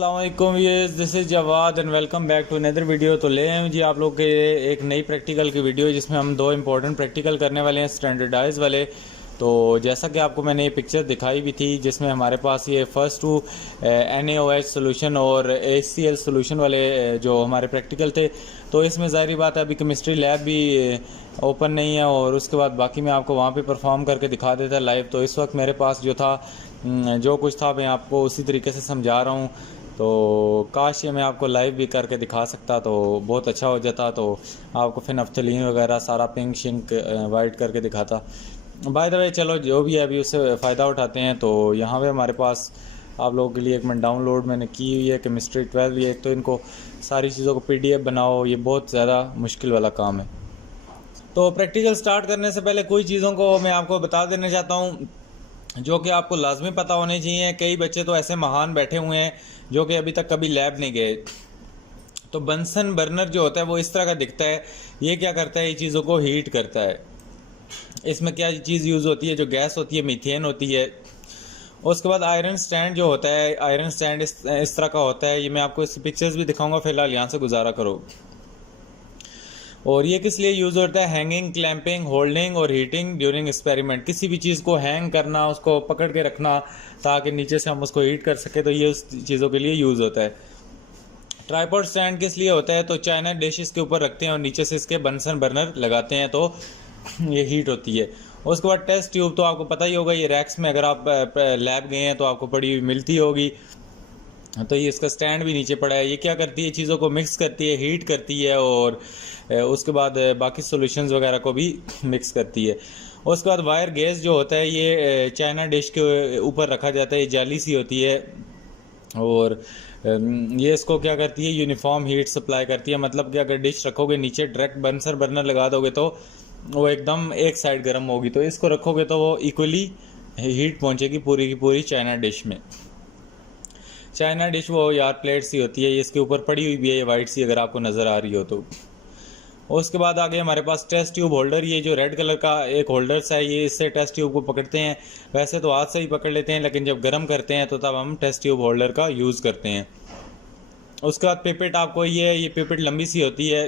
अस्सलामुअलैकुम viewers, this is Jawad and welcome back to another video. तो ले आए जी आप लोग के एक नई प्रैक्टिकल की वीडियो जिसमें हम दो इंपॉर्टेंट प्रैक्टिकल करने वाले हैं स्टैंडर्डाइज वाले। तो जैसा कि आपको मैंने ये पिक्चर दिखाई भी थी जिसमें हमारे पास ये फर्स्ट टू NaOH सोल्यूशन और HCl सोल्यूशन वाले जो हमारे प्रैक्टिकल थे। तो इसमें ज़ाहिर बात है अभी केमिस्ट्री लैब भी ओपन नहीं है और उसके बाद बाकी मैं आपको वहाँ पे परफॉर्म करके दिखा देता लाइव। तो इस वक्त मेरे पास जो था जो कुछ था मैं आपको उसी तरीके से समझा रहा हूँ। तो काश ये मैं आपको लाइव भी करके दिखा सकता तो बहुत अच्छा हो जाता। तो आपको फिर नफ्तलीन वगैरह सारा पिंक शिंक वाइट करके दिखाता। बाय द वे चलो जो भी है अभी उससे फ़ायदा उठाते हैं। तो यहाँ पे हमारे पास आप लोगों के लिए एक मैं डाउनलोड मैंने की हुई है केमिस्ट्री 12। ये तो इनको सारी चीज़ों को PDF बनाओ, ये बहुत ज़्यादा मुश्किल वाला काम है। तो प्रैक्टिकल स्टार्ट करने से पहले कोई चीज़ों को मैं आपको बता देना चाहता हूँ जो कि आपको लाजमी पता होने चाहिए। कई बच्चे तो ऐसे महान बैठे हुए हैं जो कि अभी तक कभी लैब नहीं गए। तो बंसन बर्नर जो होता है वो इस तरह का दिखता है। ये क्या करता है, ये चीज़ों को हीट करता है। इसमें क्या चीज़ यूज़ होती है, जो गैस होती है मीथेन होती है। उसके बाद आयरन स्टैंड जो होता है, आयरन स्टैंड इस तरह का होता है। ये मैं आपको इस पिक्चर्स भी दिखाऊंगा, फिलहाल यहाँ से गुजारा करो। और ये किस लिए यूज़ होता है, हैंगिंग, क्लैंपिंग, होल्डिंग और हीटिंग ड्यूरिंग एक्सपेरिमेंट। किसी भी चीज़ को हैंग करना, उसको पकड़ के रखना ताकि नीचे से हम उसको हीट कर सके, तो ये उस चीज़ों के लिए यूज़ होता है। ट्राइपॉड स्टैंड किस लिए होता है, तो चाइना डिश इसके ऊपर रखते हैं और नीचे से इसके बंसन बर्नर लगाते हैं तो ये हीट होती है। उसके बाद टेस्ट ट्यूब तो आपको पता ही होगा, ये रैक्स में अगर आप लैब गए हैं तो आपको पड़ी हुई मिलती होगी। तो ये इसका स्टैंड भी नीचे पड़ा है। ये क्या करती है, चीज़ों को मिक्स करती है, हीट करती है और उसके बाद बाकी सॉल्यूशंस वगैरह को भी मिक्स करती है। उसके बाद वायर गैस जो होता है ये चाइना डिश के ऊपर रखा जाता है। ये जाली सी होती है और ये इसको क्या करती है, यूनिफॉर्म हीट सप्लाई करती है। मतलब कि अगर डिश रखोगे नीचे डायरेक्ट बंसर बर्नर लगा दोगे तो वो एकदम एक साइड गर्म होगी, तो इसको रखोगे तो वो इक्वली हीट पहुंचेगी पूरी की पूरी चाइना डिश में। चाइना डिश वो यार प्लेट सी होती है, ये इसके ऊपर पड़ी हुई भी है, ये वाइट सी अगर आपको नज़र आ रही हो तो। उसके बाद आगे हमारे पास टेस्ट ट्यूब होल्डर। ये जो रेड कलर का एक होल्डर्स है, ये इससे टेस्ट ट्यूब को पकड़ते हैं। वैसे तो हाथ से ही पकड़ लेते हैं लेकिन जब गर्म करते हैं तो तब हम टेस्ट ट्यूब होल्डर का यूज़ करते हैं। उसके बाद पिपेट, आपको ये पिपेट लंबी सी होती है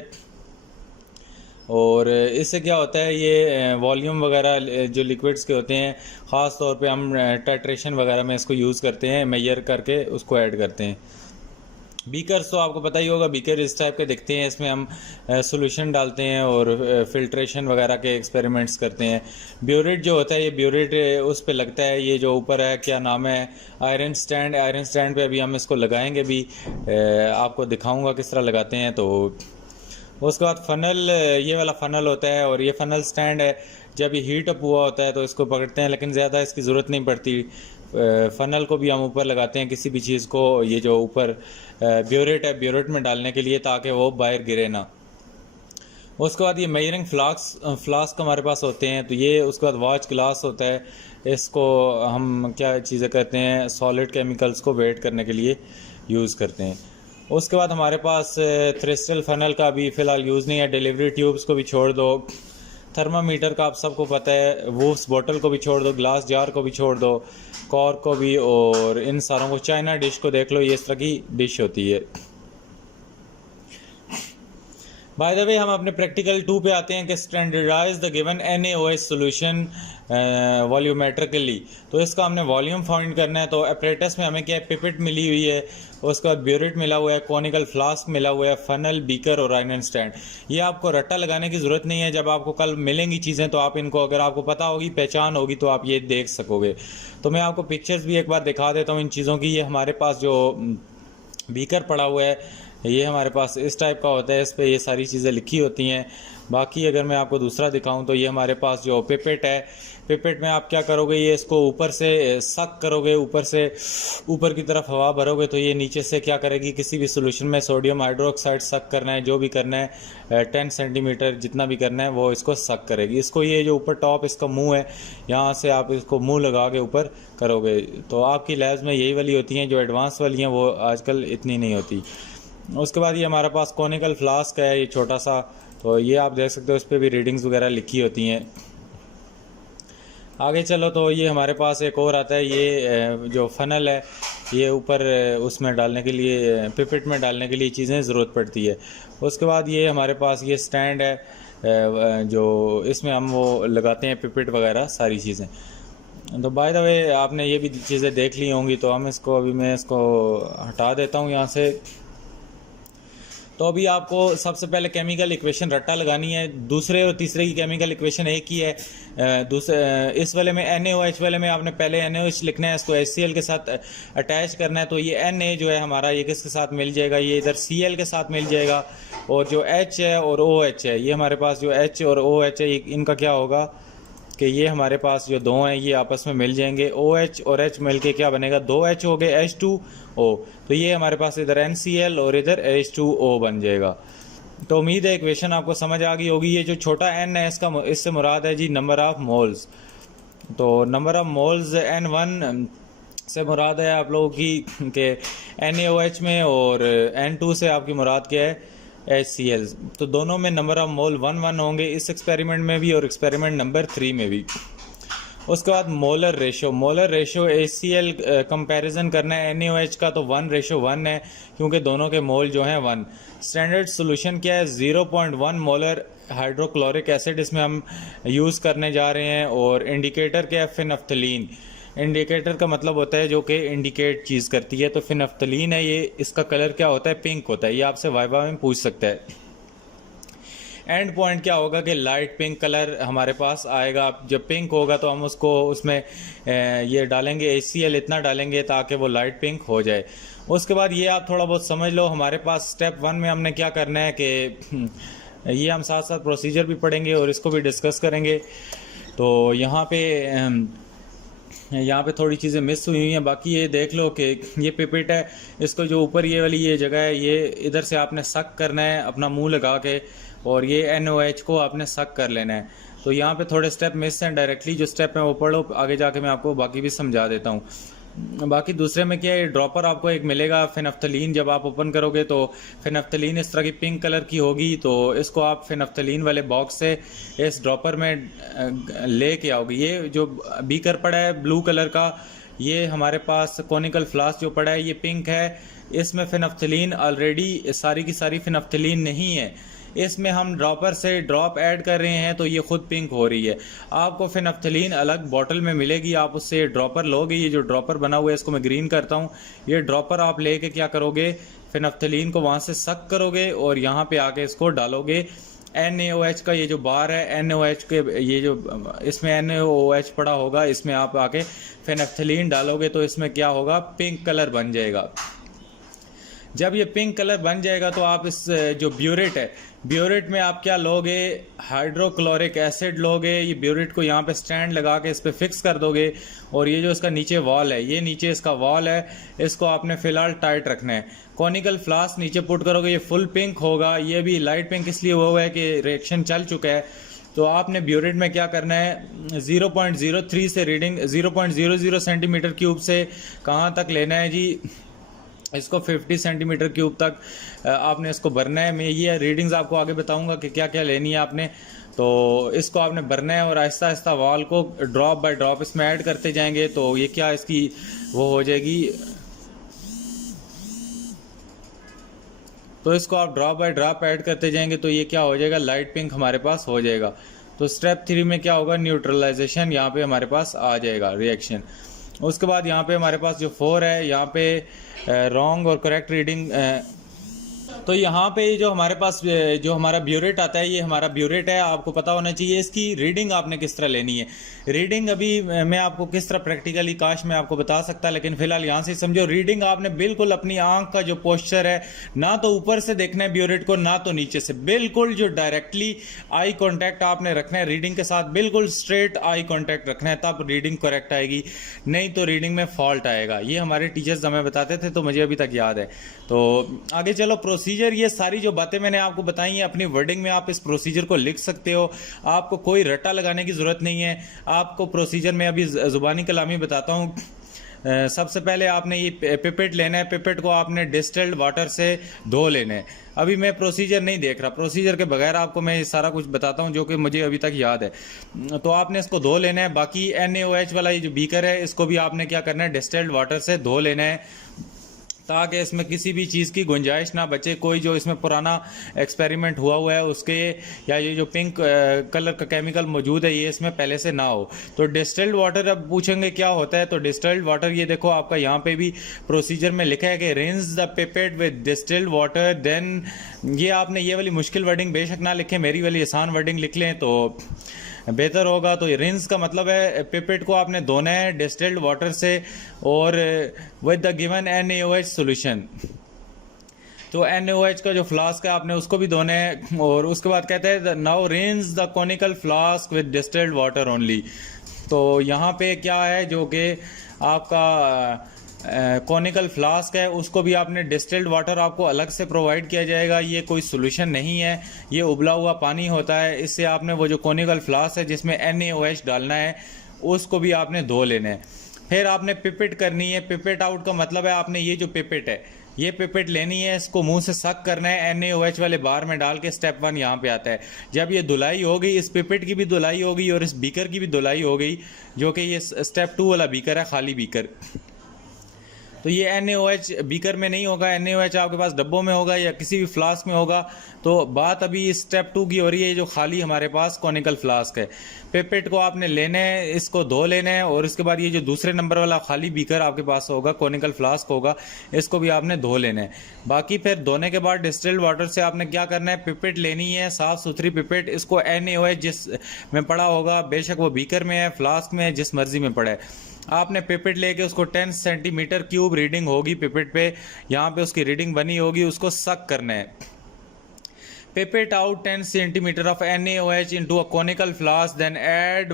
और इससे क्या होता है, ये वॉल्यूम वगैरह जो लिक्विड्स के होते हैं ख़ास तौर पे हम टाइट्रेशन वगैरह में इसको यूज़ करते हैं, मेजर करके उसको ऐड करते हैं। बीकर्स तो आपको पता ही होगा, बीकर इस टाइप के दिखते हैं। इसमें हम सॉल्यूशन डालते हैं और फिल्ट्रेशन वगैरह के एक्सपेरिमेंट्स करते हैं। ब्यूरेट जो होता है, ये ब्यूरेट उस पे लगता है, ये जो ऊपर है क्या नाम है, आयरन स्टैंड। आयरन स्टैंड पे अभी हम इसको लगाएंगे भी, आपको दिखाऊंगा किस तरह लगाते हैं। तो उसके बाद फ़नल, ये वाला फ़नल होता है और ये फ़नल स्टैंड है। जब ये हीट अप हुआ होता है तो इसको पकड़ते हैं लेकिन ज़्यादा इसकी ज़रूरत नहीं पड़ती। फ़नल को भी हम ऊपर लगाते हैं किसी भी चीज़ को, ये जो ऊपर ब्यूरेट है, ब्यूरेट में डालने के लिए ताकि वो बाहर गिरे ना। उसके बाद ये मेजरिंग फ्लास्क हमारे पास होते हैं। तो ये उसके बाद वॉच ग्लास होता है। इसको हम क्या चीज़ें करते हैं, सॉलिड केमिकल्स को वेट करने के लिए यूज़ करते हैं। उसके बाद हमारे पास थ्रिस्टल फनल का भी फ़िलहाल यूज़ नहीं है। डिलीवरी ट्यूब्स को भी छोड़ दो, थर्मामीटर का आप सबको पता है, वूफ्स बॉटल को भी छोड़ दो, ग्लास जार को भी छोड़ दो, कॉर्क को भी, और इन सारों को। चाइना डिश को देख लो, ये इस तरह की डिश होती है। बाय द वे हम अपने प्रैक्टिकल 2 पे आते हैं कि standardize the given NaOH solution volumetrically. तो इसका हमने वॉल्यूम फाइंड करना है। तो अपरेटस में हमें क्या है, पिपेट मिली हुई है, उसके बाद ब्यूरेट मिला हुआ है, कॉनिकल फ्लास्क मिला हुआ है, फनल, बीकर और आयरन स्टैंड। ये आपको रट्टा लगाने की ज़रूरत नहीं है। जब आपको कल मिलेंगी चीज़ें तो आप इनको, अगर आपको पता होगी, पहचान होगी, तो आप ये देख सकोगे। तो मैं आपको पिक्चर्स भी एक बार दिखा देता हूँ इन चीज़ों की। ये हमारे पास जो बीकर पड़ा हुआ है, ये हमारे पास इस टाइप का होता है, इस पर ये सारी चीज़ें लिखी होती हैं। बाकी अगर मैं आपको दूसरा दिखाऊं तो ये हमारे पास जो पिपेट है, पिपेट में आप क्या करोगे, ये इसको ऊपर से सक करोगे, ऊपर से ऊपर की तरफ हवा भरोगे तो ये नीचे से क्या करेगी, किसी भी सोल्यूशन में सोडियम हाइड्रोक्साइड सक करना है, जो भी करना है 10 सेंटीमीटर जितना भी करना है वो इसको सक करेगी। इसको ये जो ऊपर टॉप इसका मुंह है, यहाँ से आप इसको मुंह लगा के ऊपर करोगे। तो आपकी लैब्स में यही वाली होती हैं, जो एडवांस वाली हैं वो आजकल इतनी नहीं होती। उसके बाद ये हमारे पास कॉनिकल फ्लास्क है, ये छोटा सा। तो ये आप देख सकते हो, इस पर भी रीडिंग्स वगैरह लिखी होती हैं। आगे चलो तो ये हमारे पास एक और आता है, ये जो फनल है, ये ऊपर उसमें डालने के लिए, पिपेट में डालने के लिए चीज़ें ज़रूरत पड़ती है। उसके बाद ये हमारे पास ये स्टैंड है जो इसमें हम वो लगाते हैं पिपेट वगैरह सारी चीज़ें। तो बाय द वे आपने ये भी चीज़ें देख ली होंगी, तो हम इसको अभी मैं इसको हटा देता हूँ यहाँ से। तो अभी आपको सबसे पहले केमिकल इक्वेशन रट्टा लगानी है। दूसरे और तीसरे की केमिकल इक्वेशन एक ही है। दूसरे इस वाले में NaOH वाले में आपने पहले NaOH लिखना है, इसको HCl के साथ अटैच करना है। तो ये Na जो है हमारा ये किसके साथ मिल जाएगा, ये इधर Cl के साथ मिल जाएगा। और जो H है और OH है, ये हमारे पास जो H और OH है इनका क्या होगा कि ये हमारे पास जो दो हैं ये आपस में मिल जाएंगे। OH और H मिलके क्या बनेगा, 2H हो गए H2O। तो ये हमारे पास इधर NCl और इधर H2O बन जाएगा। तो उम्मीद है इक्वेशन आपको समझ आ गई होगी। ये जो छोटा n है इससे मुराद है जी नंबर ऑफ मोल्स। तो नंबर ऑफ मोल्स N1 से मुराद है आप लोगों की कि NaOH में, और N2 से आपकी मुराद क्या है, HCl। तो दोनों में नंबर ऑफ मोल 1 होंगे, इस एक्सपेरिमेंट में भी और एक्सपेरिमेंट नंबर 3 में भी। उसके बाद मोलर रेशो HCl कंपैरिजन करना है NaOH का, तो 1:1 है क्योंकि दोनों के मोल जो हैं 1। स्टैंडर्ड सोल्यूशन क्या है, 0.1 मोलर हाइड्रोक्लोरिक एसिड इसमें हम यूज़ करने जा रहे हैं। और इंडिकेटर क्या है, फिनफ्थलीन। इंडिकेटर का मतलब होता है जो कि इंडिकेट चीज़ करती है, तो फिनफ्थलीन है ये। इसका कलर क्या होता है, पिंक होता है। ये आपसे वाइवा में पूछ सकता है। एंड पॉइंट क्या होगा कि लाइट पिंक कलर हमारे पास आएगा। जब पिंक होगा तो हम उसको उसमें ये डालेंगे HCl, इतना डालेंगे ताकि वो लाइट पिंक हो जाए। उसके बाद ये आप थोड़ा बहुत समझ लो, हमारे पास स्टेप 1 में हमने क्या करना है कि ये हम साथ साथ प्रोसीजर भी पढ़ेंगे और इसको भी डिस्कस करेंगे। तो यहाँ पे थोड़ी चीज़ें मिस हुई हैं। बाकी ये देख लो कि ये पिपेट है, इसको जो ऊपर ये वाली ये जगह है, ये इधर से आपने सक करना है अपना मुंह लगा के, और ये NaOH को आपने सक कर लेना है। तो यहाँ पे थोड़े स्टेप मिस हैं। डायरेक्टली जो स्टेप है वो पढ़ो, आगे जाके मैं आपको बाकी भी समझा देता हूँ। बाकी दूसरे में क्या है, ड्रॉपर आपको एक मिलेगा फिनफ्थलीन। जब आप ओपन करोगे तो फिनफ्थलीन इस तरह की पिंक कलर की होगी। तो इसको आप फिनफ्थलीन वाले बॉक्स से इस ड्रॉपर में ले के आओगे। ये जो बीकर पड़ा है ब्लू कलर का, ये हमारे पास कॉनिकल फ्लास्क जो पड़ा है ये पिंक है। इसमें फिनफ्थलीन ऑलरेडी सारी की सारी फिनफ्थलीन नहीं है, इसमें हम ड्रॉपर से ड्रॉप ऐड कर रहे हैं तो ये खुद पिंक हो रही है। आपको फिनफ्थलीन अलग बॉटल में मिलेगी, आप उससे ये ड्रॉपर लोगे। ये जो ड्रॉपर बना हुआ है इसको मैं ग्रीन करता हूँ। ये ड्रॉपर आप लेके क्या करोगे, फिनफ्थलीन को वहाँ से सक करोगे और यहाँ पे आके इसको डालोगे। NaOH का ये जो बार है, NaOH के ये जो इसमें NaOH पड़ा होगा, इसमें आप आके फिनफ्थलीन डालोगे तो इसमें क्या होगा, पिंक कलर बन जाएगा। जब ये पिंक कलर बन जाएगा तो आप इस जो ब्यूरेट है, ब्यूरेट में आप क्या लोगे, हाइड्रोक्लोरिक एसिड लोगे। ये ब्यूरेट को यहाँ पे स्टैंड लगा के इस पे फिक्स कर दोगे। और ये जो इसका नीचे वॉल है, ये नीचे इसका वॉल है, इसको आपने फिलहाल टाइट रखना है। कॉनिकल फ्लास्क नीचे पुट करोगे, ये फुल पिंक होगा। ये भी लाइट पिंक इसलिए हुआ है कि रिएक्शन चल चुका है। तो आपने ब्यूरेट में क्या करना है, 0.03 से रीडिंग 0.00 सेंटीमीटर क्यूब से कहाँ तक लेना है जी, इसको 50 सेंटीमीटर क्यूब तक आपने इसको भरना है। मैं ये रीडिंग्स आपको आगे बताऊंगा कि क्या क्या लेनी है आपने। तो इसको आपने भरना है और आहिस्ता आहिस्ता वॉल को ड्रॉप बाय ड्रॉप इसमें ऐड करते जाएंगे। तो ये क्या इसकी वो हो जाएगी, तो इसको आप ड्रॉप बाय ड्रॉप ऐड करते जाएंगे तो ये क्या हो जाएगा, लाइट पिंक हमारे पास हो जाएगा। तो स्टेप 3 में क्या होगा, न्यूट्रलाइजेशन यहाँ पे हमारे पास आ जाएगा रिएक्शन। उसके बाद यहाँ पे हमारे पास जो 4 है, यहाँ पे रॉन्ग और करेक्ट रीडिंग। तो यहाँ पे जो हमारे पास जो हमारा ब्यूरेट आता है, ये हमारा ब्यूरेट है। आपको पता होना चाहिए इसकी रीडिंग आपने किस तरह लेनी है। रीडिंग अभी मैं आपको किस तरह प्रैक्टिकली काश मैं आपको बता सकता, लेकिन फिलहाल यहाँ से समझो। रीडिंग आपने बिल्कुल अपनी आंख का जो पोस्चर है, ना तो ऊपर से देखना है ब्यूरेट को, ना तो नीचे से, बिल्कुल जो डायरेक्टली आई कॉन्टैक्ट आपने रखना है रीडिंग के साथ, बिल्कुल स्ट्रेट आई कॉन्टैक्ट रखना है, तब रीडिंग करेक्ट आएगी। नहीं तो रीडिंग में फॉल्ट आएगा। ये हमारे टीचर्स हमें बताते थे, तो मुझे अभी तक याद है। तो आगे चलो, प्रोसीजर, ये सारी जो बातें मैंने आपको बताई हैं अपनी वर्डिंग में आप इस प्रोसीजर को लिख सकते हो। आपको कोई रट्टा लगाने की जरूरत नहीं है। आपको प्रोसीजर में अभी जुबानी कलामी बताता हूँ। सबसे पहले आपने ये पिपेट लेना है। पिपेट को आपने डिस्टिल्ड वाटर से धो लेना है। अभी मैं प्रोसीजर नहीं देख रहा, प्रोसीजर के बगैर आपको मैं ये सारा कुछ बताता हूँ जो कि मुझे अभी तक याद है। तो आपने इसको धो लेना है। बाकी NaOH वाला ये जो बीकर है इसको भी आपने क्या करना है, डिस्टिल्ड वाटर से धो लेना है ताकि इसमें किसी भी चीज़ की गुंजाइश ना बचे। कोई जो इसमें पुराना एक्सपेरिमेंट हुआ है उसके या ये जो पिंक कलर का केमिकल मौजूद है ये इसमें पहले से ना हो। तो डिस्टिल्ड वाटर, अब पूछेंगे क्या होता है, तो डिस्टिल्ड वाटर ये देखो आपका यहाँ पे भी प्रोसीजर में लिखा है कि rinse the pipette with distilled water. Then ये आपने ये वाली मुश्किल वर्डिंग बेशक ना लिखें, मेरी वाली आसान वर्डिंग लिख लें तो बेहतर होगा। तो रिंस का मतलब है पिपेट को आपने धोना है डिस्टिल्ड वाटर से और with the given NaOH solution. तो NaOH का जो फ्लास्क है आपने उसको भी धोना है। और उसके बाद कहते हैं now rinse the conical flask with distilled water only. तो यहाँ पे क्या है जो कि आपका कॉनिकल फ्लास्क है उसको भी आपने डिस्टिल्ड वाटर आपको अलग से प्रोवाइड किया जाएगा। ये कोई सोल्यूशन नहीं है, ये उबला हुआ पानी होता है। इससे आपने वो जो कॉनिकल फ्लास्क है जिसमें NaOH डालना है उसको भी आपने धो लेना है। फिर आपने पिपेट करनी है। पिपेट आउट का मतलब है आपने ये जो पिपेट है ये पिपेट लेनी है, इसको मुंह से सक करना है, NaOH वाले बार में डाल के। स्टेप 1 यहाँ पे आता है। जब ये धुलाई हो गई, इस पिपेट की भी धुलाई हो गई और इस बीकर की भी धुलाई हो गई, जो कि ये स्टेप 2 वाला बीकर है, खाली बीकर। तो ये NaOH बीकर में नहीं होगा, NaOH आपके पास डब्बों में होगा या किसी भी फ्लास्क में होगा। तो बात अभी स्टेप 2 की हो रही है, जो खाली हमारे पास कॉनिकल फ्लास्क है। पिपेट को आपने लेना है, इसको धो लेना है और इसके बाद ये जो दूसरे नंबर वाला खाली बीकर आपके पास होगा, कॉनिकल फ्लास्क होगा, इसको भी आपने धो लेना है। बाकी फिर धोने के बाद डिस्टिल्ड वाटर से आपने क्या करना है, पिपेट लेनी है, साफ सुथरी पिपेट। इसको NaOH जिस में पड़ा होगा, बेशक वो बीकर में है, फ्लास्क में है, जिस मर्जी में पड़ा है, आपने पिपेट लेके उसको 10 सेंटीमीटर क्यूब रीडिंग होगी पिपेट पे, यहाँ पे उसकी रीडिंग बनी होगी, उसको सक करना है। Pipette out 10 centimeter of NaOH into a conical flask, then add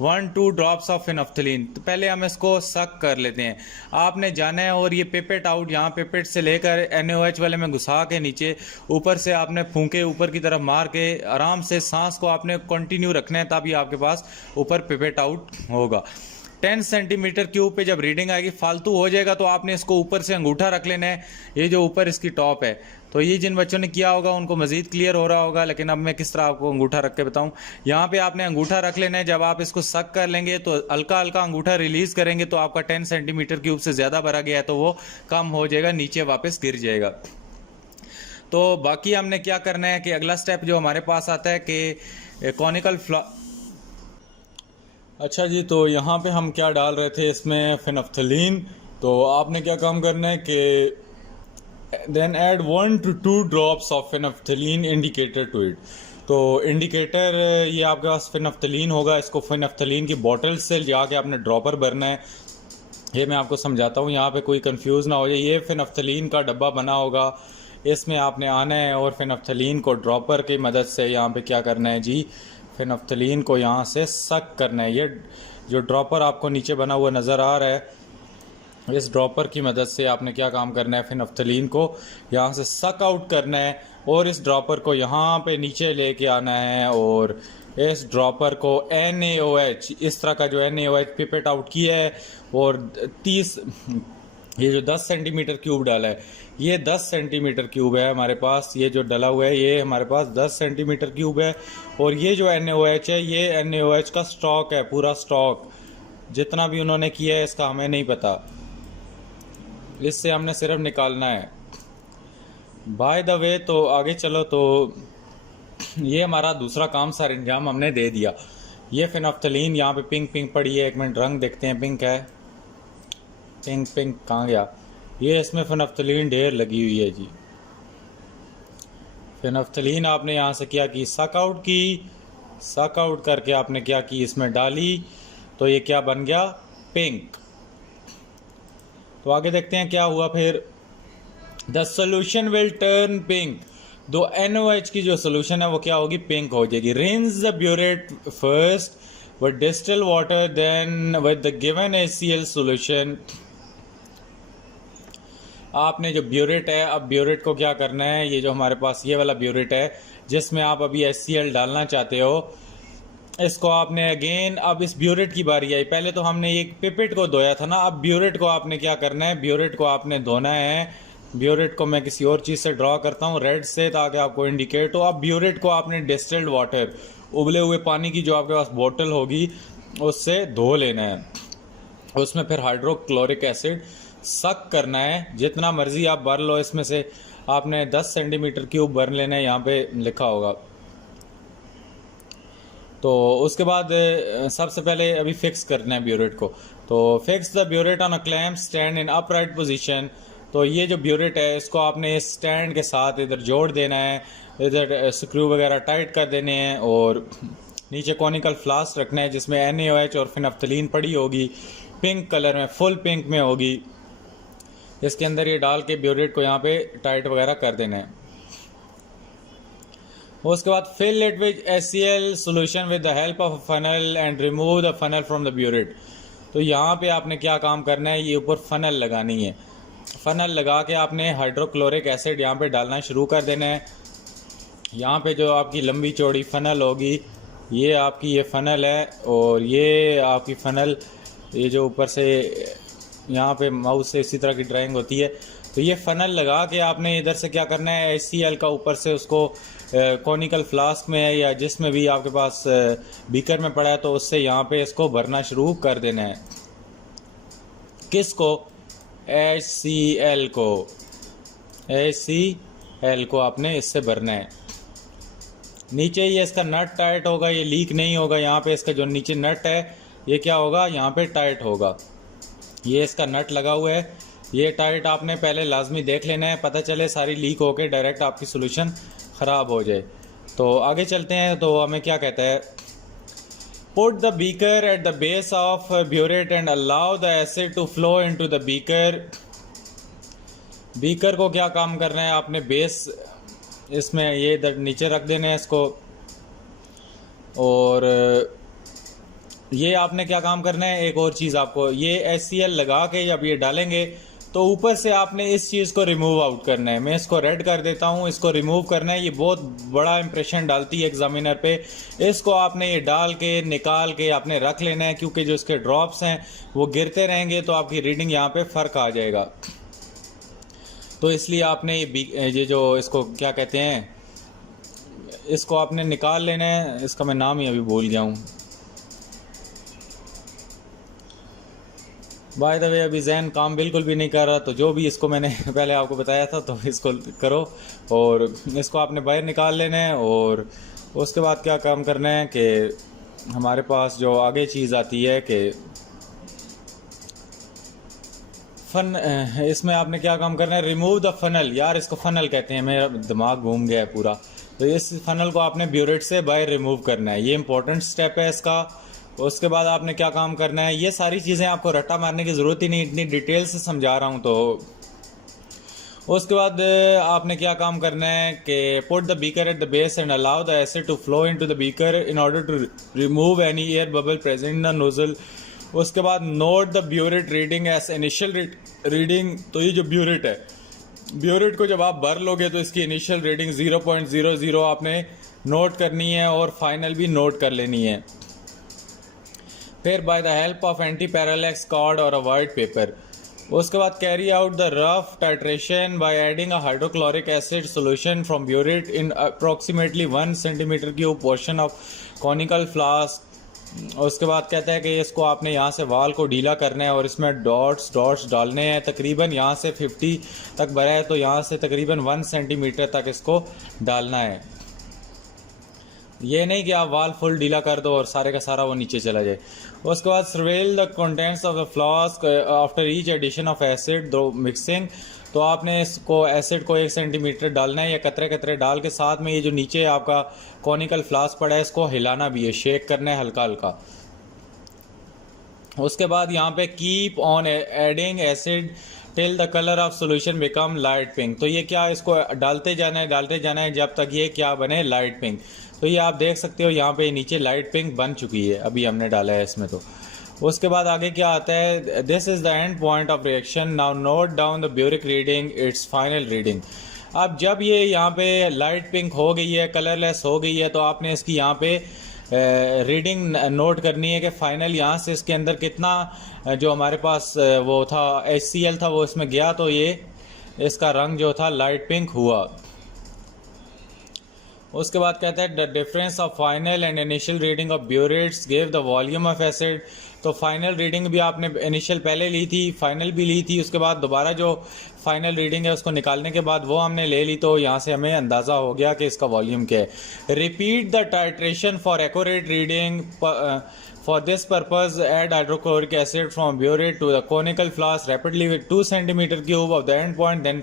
1-2 drops of phenolphthalein। तो पहले हम इसको सक कर लेते हैं। आपने जाना है और ये पिपेट आउट यहाँ पिपेट से लेकर NaOH वाले में घुसा के नीचे ऊपर से आपने फूंके ऊपर की तरफ मार के आराम से सांस को आपने कंटिन्यू रखना है, तभी आपके पास ऊपर पिपेट आउट होगा। 10 सेंटीमीटर क्यूब पे जब रीडिंग आएगी, फालतू हो जाएगा तो आपने इसको ऊपर से अंगूठा रख लेना है, ये जो ऊपर इसकी टॉप है। तो ये जिन बच्चों ने किया होगा उनको मजीद क्लियर हो रहा होगा, लेकिन अब मैं किस तरह आपको अंगूठा रख के बताऊं। यहाँ पे आपने अंगूठा रख लेना है। जब आप इसको सक कर लेंगे तो हल्का हल्का अंगूठा रिलीज करेंगे तो आपका 10 सेंटीमीटर क्यूब से ज़्यादा भरा गया है तो वो कम हो जाएगा, नीचे वापस गिर जाएगा। तो बाकी हमने क्या करना है कि अगला स्टेप जो हमारे पास आता है कि कॉनिकल अच्छा जी, तो यहाँ पे हम क्या डाल रहे थे इसमें, फेनोफ्थलीन। तो आपने क्या काम करना है कि then add 1 to 2 drops of phenolphthalein indicator to it. तो इंडिकेटर ये आपके पास फेनोफ्थलीन होगा, इसको फेनोफ्थलीन की बॉटल से जाके आपने ड्रॉपर भरना है। ये मैं आपको समझाता हूँ, यहाँ पे कोई कंफ्यूज ना हो जाए। ये फेनोफ्थलीन का डब्बा बना होगा, इसमें आपने आना है और फेनोफ्थलीन को ड्रॉपर की मदद से यहाँ पे क्या करना है जी, फेनोफ्थलीन को यहाँ से सक करना है। ये जो ड्रॉपर आपको नीचे बना हुआ नज़र आ रहा है, इस ड्रॉपर की मदद से आपने क्या काम करना है, फेनोफ्थलीन को यहाँ से सक आउट करना है और इस ड्रॉपर को यहाँ पे नीचे लेके आना है और इस ड्रॉपर को NaOH, इस तरह का जो NaOH पिपेट आउट किया है और 30 ये जो 10 सेंटीमीटर क्यूब डाला है, ये 10 सेंटीमीटर क्यूब है हमारे पास। ये जो डला हुआ है ये हमारे पास 10 सेंटीमीटर क्यूब है। और ये जो NaOH है, ये NaOH का स्टॉक है, पूरा स्टॉक जितना भी उन्होंने किया है इसका हमें नहीं पता, इससे हमने सिर्फ निकालना है। बाय द वे, तो आगे चलो, तो ये हमारा दूसरा काम सर अंजाम हमने दे दिया। ये फेनोफ्थलीन यहाँ पे पिंक पिंक पड़ी है, एक मिनट रंग देखते हैं, पिंक है, पिंक पिंक कहाँ गया, ये इसमें फेनोफ्थलीन ढेर लगी हुई है जी। फेनोफ्थलीन आपने यहाँ से क्या की, सक आउट की, सक आउट करके आपने क्या की, इसमें डाली, तो ये क्या बन गया, पिंक। तो आगे देखते हैं क्या हुआ फिर। The solution will turn pink. दो NaOH की जो सोल्यूशन है वो क्या होगी, पिंक हो जाएगी। Rinse the burette first with distil water, then with the given HCl solution. आपने जो ब्यूरेट है, अब ब्यूरेट को क्या करना है, ये जो हमारे पास ये वाला ब्यूरेट है जिसमें आप अभी HCl डालना चाहते हो, इसको आपने अगेन, अब इस ब्यूरेट की बारी आई। पहले तो हमने एक पिपेट को धोया था ना, अब ब्यूरेट को आपने क्या करना है, ब्यूरेट को आपने धोना है। ब्यूरेट को मैं किसी और चीज़ से ड्रॉ करता हूँ, रेड से, ताकि आपको इंडिकेट हो। अब ब्यूरेट को आपने डिस्टिल्ड वाटर, उबले हुए पानी की जो आपके पास बोतल होगी उससे धो लेना है। उसमें फिर हाइड्रोक्लोरिक एसिड सक करना है, जितना मर्जी आप भर लो। इसमें से आपने 10 सेंटीमीटर क्यूब भर लेना है, यहाँ पे लिखा होगा। तो उसके बाद सबसे पहले अभी फिक्स करना है ब्यूरेट को। तो fix the burette on a clamp stand in upright position. तो ये जो ब्यूरेट है इसको आपने इस स्टैंड के साथ इधर जोड़ देना है, इधर स्क्रू वगैरह टाइट कर देने हैं, और नीचे कॉनिकल फ्लास्क रखना है जिसमें NaOH और फिनाफ्थलीन पड़ी होगी, पिंक कलर में, फुल पिंक में होगी। इसके अंदर ये डाल के ब्यूरेट को यहाँ पे टाइट वगैरह कर देना है। उसके बाद fill it with HCl solution with the help of a funnel and remove the funnel from the burette. तो यहाँ पे आपने क्या काम करना है, ये ऊपर फनल लगानी है। फनल लगा के आपने हाइड्रोक्लोरिक एसिड यहाँ पे डालना शुरू कर देना है। यहाँ पे जो आपकी लंबी चौड़ी फनल होगी, ये आपकी ये फनल है, और ये आपकी फनल, ये जो ऊपर से यहाँ पे माउस से इसी तरह की ड्राइंग होती है। तो ये फनल लगा के आपने इधर से क्या करना है, HCl का ऊपर से उसको कॉनिकल फ्लास्क में या जिसमें भी आपके पास बीकर में पड़ा है, तो उससे यहाँ पे इसको भरना शुरू कर देना है। किसको? HCl को। HCl को आपने इससे भरना है। नीचे ये इसका नट टाइट होगा, ये लीक नहीं होगा। यहाँ पे इसका जो नीचे नट है ये क्या होगा, यहाँ पे टाइट होगा। ये इसका नट लगा हुआ है, ये टाइट आपने पहले लाजमी देख लेना है, पता चले सारी लीक होके डायरेक्ट आपकी सोल्यूशन ख़राब हो जाए। तो आगे चलते हैं। तो हमें क्या कहता है, put the beaker at the base of burette and allow the acid to flow into the beaker. Beaker को क्या काम करना है, आपने बेस इसमें ये इधर नीचे रख देने हैं इसको, और ये आपने क्या काम करना है, एक और चीज़ आपको, ये HCl लगा के जब ये डालेंगे तो ऊपर से आपने इस चीज़ को रिमूव आउट करना है। मैं इसको रेड कर देता हूँ, इसको रिमूव करना है। ये बहुत बड़ा इंप्रेशन डालती है एग्जामिनर पे। इसको आपने ये डाल के निकाल के आपने रख लेना है, क्योंकि जो इसके ड्रॉप्स हैं वो गिरते रहेंगे तो आपकी रीडिंग यहाँ पे फ़र्क आ जाएगा। तो इसलिए आपने ये जो इसको क्या कहते हैं, इसको आपने निकाल लेना है। इसका मैं नाम ही अभी भूल गया हूँ। बाय द वे अभी जहन काम बिल्कुल भी नहीं कर रहा, तो जो भी इसको मैंने पहले आपको बताया था तो इसको करो, और इसको आपने बाहर निकाल लेना है। और उसके बाद क्या काम करना है कि हमारे पास जो आगे चीज़ आती है कि इसमें आपने क्या काम करना है, रिमूव द फनल। यार इसको फनल कहते हैं, मेरा दिमाग घूम गया है पूरा। तो इस फनल को आपने ब्यूरेट से बाहर रिमूव करना है, ये इंपॉर्टेंट स्टेप है इसका। उसके बाद आपने क्या काम करना है, ये सारी चीज़ें आपको रट्टा मारने की ज़रूरत ही नहीं, इतनी डिटेल से समझा रहा हूँ। तो उसके बाद आपने क्या काम करना है कि put the beaker at the base and allow the acid to flow into the beaker in order to remove any air bubble present in the nozzle. उसके बाद note the burette reading as initial reading. तो ये जो burette है, burette को जब आप भर लोगे तो इसकी इनिशियल रीडिंग 0.00 आपने नोट करनी है, और फाइनल भी नोट कर लेनी है। फिर by the help of anti parallax cord और अ वाइट पेपर। उसके बाद carry out the rough titration by adding a hydrochloric acid solution from burette in approximately 1 centimetre cube portion of conical flask. उसके बाद कहता है कि इसको आपने यहाँ से वाल को ढीला करना है, और इसमें डॉट्स डालने हैं। तकरीबन यहाँ से 50 तक भरा है, तो यहाँ से तकरीबन 1 सेंटीमीटर तक इसको डालना है। ये नहीं कि आप वाल फुल ढीला कर दो और सारे का सारा वो नीचे चला जाए। उसके बाद swirl the contents of the flask after each addition of acid to mixing. तो आपने इसको एसिड को 1 सेंटीमीटर डालना है, या कतरे कतरे डाल के साथ में ये जो नीचे आपका कॉनिकल फ्लास्क पड़ा है इसको हिलाना भी है, शेक करना है हल्का हल्का। उसके बाद यहाँ पे keep on adding acid till the colour of solution become light pink. तो ये क्या, इसको डालते जाना है जब तक ये क्या बने, लाइट पिंक। तो ये आप देख सकते हो यहाँ पे नीचे लाइट पिंक बन चुकी है, अभी हमने डाला है इसमें। तो उसके बाद आगे क्या आता है, this is the end point of reaction, now note down the burette reading, it's final reading. अब जब ये यहाँ पे लाइट पिंक हो गई है, कलरलेस हो गई है, तो आपने इसकी यहाँ पे रीडिंग नोट करनी है कि फाइनल यहाँ से इसके अंदर कितना जो हमारे पास वो था HCl था वो इसमें गया, तो ये इसका रंग जो था लाइट पिंक हुआ। उसके बाद कहता है the difference of final and initial reading of burettes give the volume of acid. तो फाइनल रीडिंग भी आपने इनिशियल पहले ली थी, फाइनल भी ली थी, उसके बाद दोबारा जो फाइनल रीडिंग है उसको निकालने के बाद वो हमने ले ली, तो यहाँ से हमें अंदाज़ा हो गया कि इसका वॉल्यूम क्या है। Repeat the titration for accurate reading. For this purpose, add hydrochloric acid from burette to the conical flask rapidly with 2 centimeter cube of the end point, then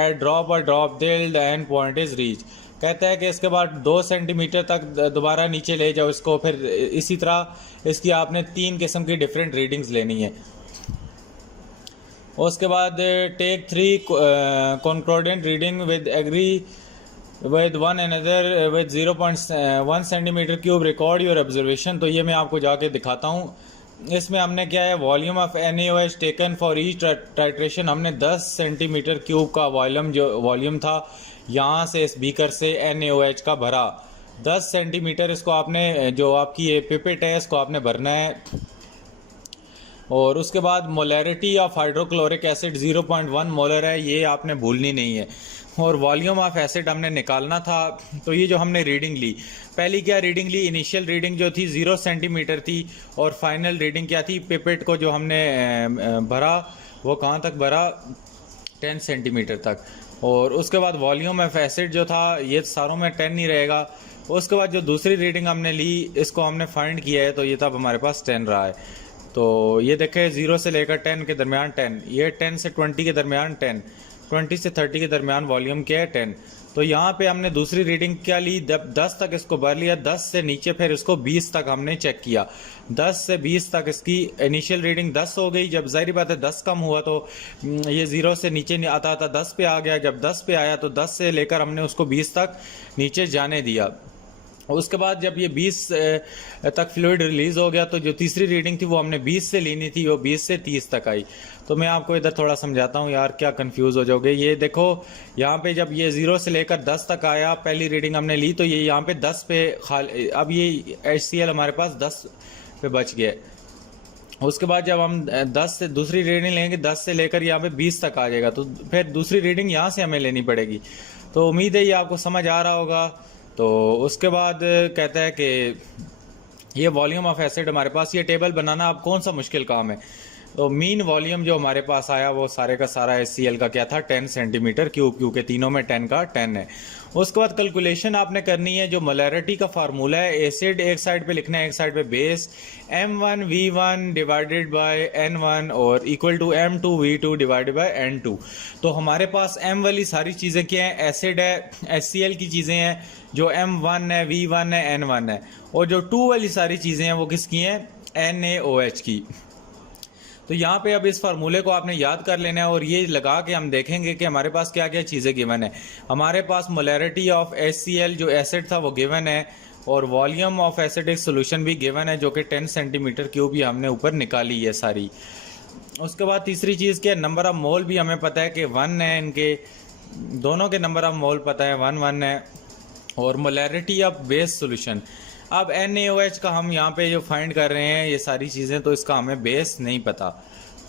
add drop by drop till the end point is reached। कहता है कि इसके बाद 2 centimetre तक दोबारा नीचे ले जाओ इसको, फिर इसी तरह इसकी आपने 3 किस्म की डिफरेंट रीडिंग्स लेनी है। उसके बाद take 3 concordant reading with agree with one another with 0.1 centimetre cube record your observation. तो ये मैं आपको जाके दिखाता हूँ। इसमें हमने क्या है, volume of NaOH taken for each titration, हमने 10 सेंटीमीटर क्यूब का वॉल्यूम था यहाँ से इस बीकर से NaOH का भरा 10 सेंटीमीटर। इसको आपने जो आपकी ये पिपेट है इसको आपने भरना है। और उसके बाद molarity of hydrochloric acid 0.1 molar है, ये आपने भूलनी नहीं है। और वॉल्यूम ऑफ एसिड हमने निकालना था। तो ये जो हमने रीडिंग ली, पहली क्या रीडिंग ली, इनिशियल रीडिंग जो थी 0 सेंटीमीटर थी, और फाइनल रीडिंग क्या थी, पिपेट को जो हमने भरा वो कहाँ तक भरा, 10 सेंटीमीटर तक। और उसके बाद वॉल्यूम ऑफ एसिड जो था ये सारों में 10 ही रहेगा। उसके बाद जो दूसरी रीडिंग हमने ली इसको हमने फाइंड किया है, तो ये तब हमारे पास 10 रहा है। तो ये देखें 0 से लेकर 10 के दरमियान 10, ये 10 से 20 के दरमियान 10, 20 से 30 के दरमियान वॉल्यूम क्या है 10। तो यहाँ पे हमने दूसरी रीडिंग क्या ली, 10 तक इसको भर लिया, 10 से नीचे फिर इसको 20 तक हमने चेक किया। 10 से 20 तक इसकी इनिशियल रीडिंग 10 हो गई। जब जाहिर बात है 10 कम हुआ तो ये 0 से नीचे नहीं आता था, 10 पे आ गया। जब 10 पे आया तो 10 से लेकर हमने उसको 20 तक नीचे जाने दिया। उसके बाद जब ये 20 तक फ्लूइड रिलीज हो गया तो जो तीसरी रीडिंग थी वो हमने 20 से लेनी थी, वो 20 से 30 तक आई। तो मैं आपको इधर थोड़ा समझाता हूँ यार, क्या कंफ्यूज हो जाओगे। ये देखो यहाँ पे जब ये 0 से लेकर 10 तक आया, पहली रीडिंग हमने ली, तो ये यहाँ पे 10 पे अब ये HCl हमारे पास 10 पे बच गया। उसके बाद जब हम 10 से दूसरी रीडिंग लेंगे, 10 से लेकर यहाँ पे 20 तक आ जाएगा, तो फिर दूसरी रीडिंग यहाँ से हमें लेनी पड़ेगी। तो उम्मीद है ये आपको समझ आ रहा होगा। तो उसके बाद कहता है कि ये वॉल्यूम ऑफ एसिड हमारे पास, ये टेबल बनाना अब कौन सा मुश्किल काम है। तो मीन वॉल्यूम जो हमारे पास आया वो सारे का सारा HCl का क्या था, 10 सेंटीमीटर क्यूब, क्योंकि तीनों में 10 का 10 है। उसके बाद कैलकुलेशन आपने करनी है, जो मोलैरिटी का फार्मूला है, एसिड एक साइड पे लिखना है, एक साइड पे base, M1V1 divided by N1 और equal to M2V2 divided by N2। तो हमारे पास M वाली सारी चीज़ें क्या हैं, एसिड है, HCl की चीज़ें हैं, जो M1 है, V1 है, N1 है, और जो 2 वाली सारी चीज़ें हैं वो किसकी हैं, NaOH की। तो यहाँ पे अब इस फार्मूले को आपने याद कर लेना है, और ये लगा के हम देखेंगे कि हमारे पास क्या क्या चीज़ें गिवन है। हमारे पास मोलैरिटी ऑफ HCl जो एसिड था वो गिवन है, और वॉल्यूम ऑफ एसिडिक सोल्यूशन भी गिवन है, जो कि 10 सेंटीमीटर क्यूब ही हमने ऊपर निकाली है सारी। उसके बाद तीसरी चीज़ क्या, नंबर ऑफ मोल भी हमें पता है कि 1 है, इनके दोनों के नंबर ऑफ मोल पता है, 1 है। और मोलैरिटी ऑफ बेस सोल्यूशन, अब NaOH का हम यहाँ पे जो फाइंड कर रहे हैं ये सारी चीज़ें, तो इसका हमें बेस नहीं पता,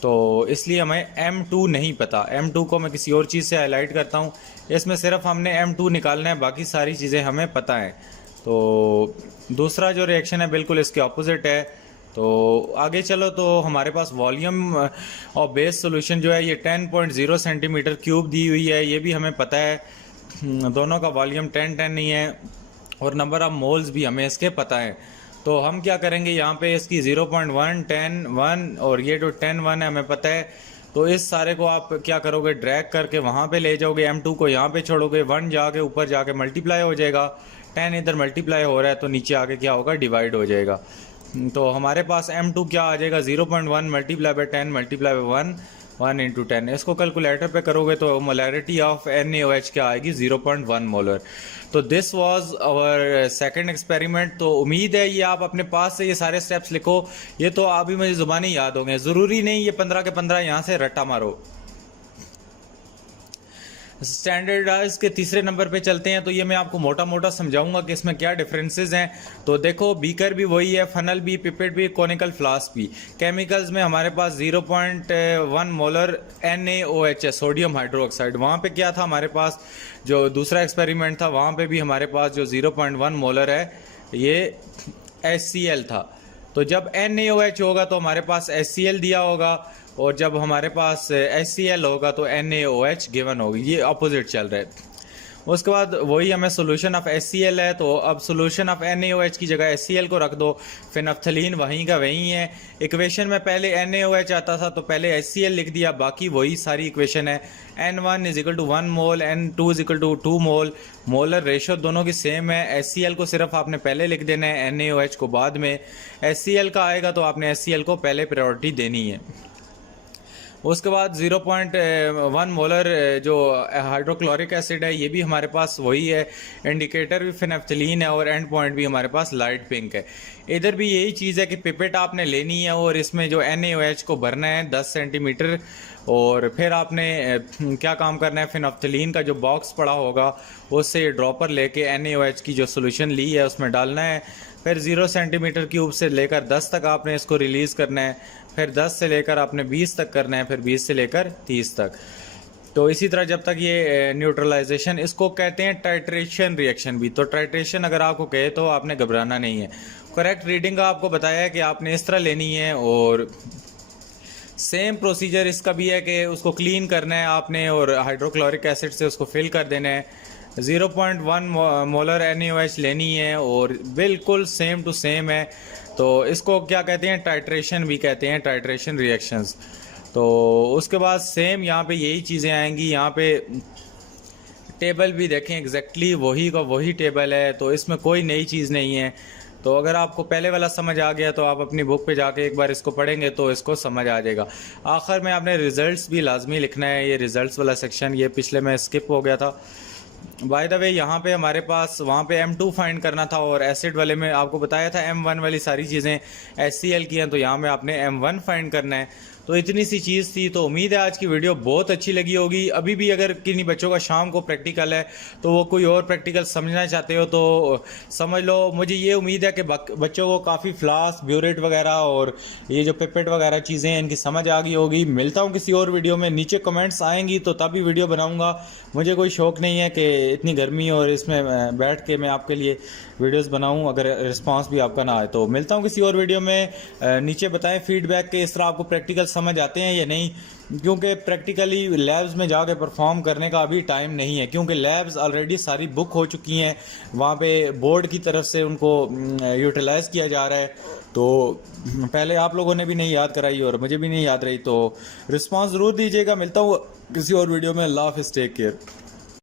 तो इसलिए हमें M2 नहीं पता। M2 को मैं किसी और चीज़ से हाईलाइट करता हूँ, इसमें सिर्फ हमने M2 निकालना है, बाकी सारी चीज़ें हमें पता हैं। तो दूसरा जो रिएक्शन है बिल्कुल इसके ऑपोजिट है। तो आगे चलो, तो हमारे पास वॉल्यूम और बेस सोल्यूशन जो है ये 10.0 सेंटीमीटर क्यूब दी हुई है, ये भी हमें पता है। दोनों का वॉल्यूम 10 नहीं है, और नंबर ऑफ मोल्स भी हमें इसके पता है। तो हम क्या करेंगे, यहाँ पे इसकी 0.1, 10, 1 और ये जो 10, 1 है हमें पता है। तो इस सारे को आप क्या करोगे, ड्रैग करके वहाँ पे ले जाओगे, M2 को यहाँ पे छोड़ोगे, 1 जाके ऊपर जाके मल्टीप्लाई हो जाएगा, 10 इधर मल्टीप्लाई हो रहा है, तो नीचे आके क्या होगा, डिवाइड हो जाएगा। तो हमारे पास M2 क्या आ जाएगा, 0.1 multiply by 10 multiply by 1 into 10। इसको कैलकुलेटर पे करोगे तो मोलैरिटी ऑफ NaOH क्या आएगी, 0.1 मोलर। तो this was our second experiment. तो उम्मीद है ये आप अपने पास से ये सारे स्टेप्स लिखो, ये तो अभी मुझे ज़ुबानी याद होंगे, ज़रूरी नहीं ये 15 के 15 यहाँ से रट्टा मारो। स्टैंडर्डाइज के तीसरे नंबर पे चलते हैं, तो ये मैं आपको मोटा मोटा समझाऊंगा कि इसमें क्या डिफरेंसेस हैं। तो देखो, बीकर भी वही है, फनल भी, पिपेट भी, कॉनिकल फ्लास्क भी। केमिकल्स में हमारे पास 0.1 मोलर NaOH है, सोडियम हाइड्रोक्साइड। वहाँ पे क्या था हमारे पास, जो दूसरा एक्सपेरिमेंट था वहाँ पे भी हमारे पास जो 0.1 मोलर है ये HCl था। तो जब NaOH होगा तो हमारे पास HCl दिया होगा, और जब हमारे पास HCl होगा तो NaOH गिवन होगी। ये अपोजिट चल रहा है। उसके बाद वही हमें सोल्यूशन ऑफ HCl है, तो अब सोल्यूशन ऑफ NaOH की जगह HCl को रख दो। फिर नफ्थलीन वहीं का वहीं है। इक्वेशन में पहले NaOH आता था तो पहले HCl लिख दिया, बाकी वही सारी इक्वेशन है। N1 = 1 मोल, N2 = 2 मोल। मोलर रेशो दोनों की सेम है। HCl को सिर्फ आपने पहले लिख देना है, NaOH को बाद में। HCl का आएगा तो आपने HCl को पहले प्रायोरिटी देनी है। उसके बाद 0.1 मोलर जो हाइड्रोक्लोरिक एसिड है ये भी हमारे पास वही है। इंडिकेटर भी फिनेफ्थलीन है और एंड पॉइंट भी हमारे पास लाइट पिंक है। इधर भी यही चीज़ है कि पिपेट आपने लेनी है और इसमें जो NaOH को भरना है 10 सेंटीमीटर, और फिर आपने क्या काम करना है, फिनेफ्थलीन का जो बॉक्स पड़ा होगा उससे ड्रॉपर लेके NaOH की जो सोल्यूशन ली है उसमें डालना है। फिर 0 सेंटीमीटर क्यूब से लेकर 10 तक आपने इसको रिलीज़ करना है। फिर 10 से लेकर आपने 20 तक करना है, फिर 20 से लेकर 30 तक। तो इसी तरह जब तक ये न्यूट्रलाइजेशन, इसको कहते हैं टाइट्रेशन रिएक्शन भी। तो टाइट्रेशन अगर आपको कहे तो आपने घबराना नहीं है। करेक्ट रीडिंग का आपको बताया है कि आपने इस तरह लेनी है, और सेम प्रोसीजर इसका भी है कि उसको क्लीन करना है आपने और हाइड्रोक्लोरिक एसिड से उसको फिल कर देना है। 0.1 मोलर NaOH लेनी है और बिल्कुल सेम टू सेम है। तो इसको क्या कहते हैं, टाइट्रेशन भी कहते हैं, टाइट्रेशन रिएक्शंस। तो उसके बाद सेम यहाँ पे यही चीज़ें आएंगी। यहाँ पे टेबल भी देखें, एग्जैक्टली वही का वही टेबल है, तो इसमें कोई नई चीज़ नहीं है। तो अगर आपको पहले वाला समझ आ गया तो आप अपनी बुक पे जाके एक बार इसको पढ़ेंगे तो इसको समझ आ जाएगा। आखिर में आपने रिजल्ट्स भी लाजमी लिखना है। ये रिजल्ट्स वाला सेक्शन ये पिछले में स्किप हो गया था। बाय द वे यहाँ पे हमारे पास वहाँ पे M2 फाइंड करना था, और एसिड वाले में आपको बताया था M1 वाली सारी चीज़ें HCl की हैं, तो यहाँ में आपने M1 फाइंड करना है। तो इतनी सी चीज़ थी। तो उम्मीद है आज की वीडियो बहुत अच्छी लगी होगी। अभी भी अगर किन्हीं बच्चों का शाम को प्रैक्टिकल है तो वो कोई और प्रैक्टिकल समझना चाहते हो तो समझ लो। मुझे ये उम्मीद है कि बच्चों को काफ़ी फ्लास्क, ब्यूरेट वगैरह और ये जो पिपेट वगैरह चीज़ें हैं इनकी समझ आ गई होगी। मिलता हूँ किसी और वीडियो में। नीचे कमेंट्स आएंगी तो तभी वीडियो बनाऊँगा। मुझे कोई शौक़ नहीं है कि इतनी गर्मी और इसमें बैठ के मैं आपके लिए वीडियोस बनाऊं अगर रिस्पांस भी आपका ना आए। तो मिलता हूं किसी और वीडियो में। नीचे बताएं फीडबैक के इस तरह आपको प्रैक्टिकल समझ आते हैं या नहीं, क्योंकि प्रैक्टिकली लैब्स में जाके परफॉर्म करने का अभी टाइम नहीं है, क्योंकि लैब्स ऑलरेडी सारी बुक हो चुकी हैं। वहाँ पे बोर्ड की तरफ से उनको यूटिलाइज़ किया जा रहा है। तो पहले आप लोगों ने भी नहीं याद कराई और मुझे भी नहीं याद रही। तो रिस्पांस ज़रूर दीजिएगा। मिलता हूँ किसी और वीडियो में। अल्लाह हाफ़िज़, टेक केयर।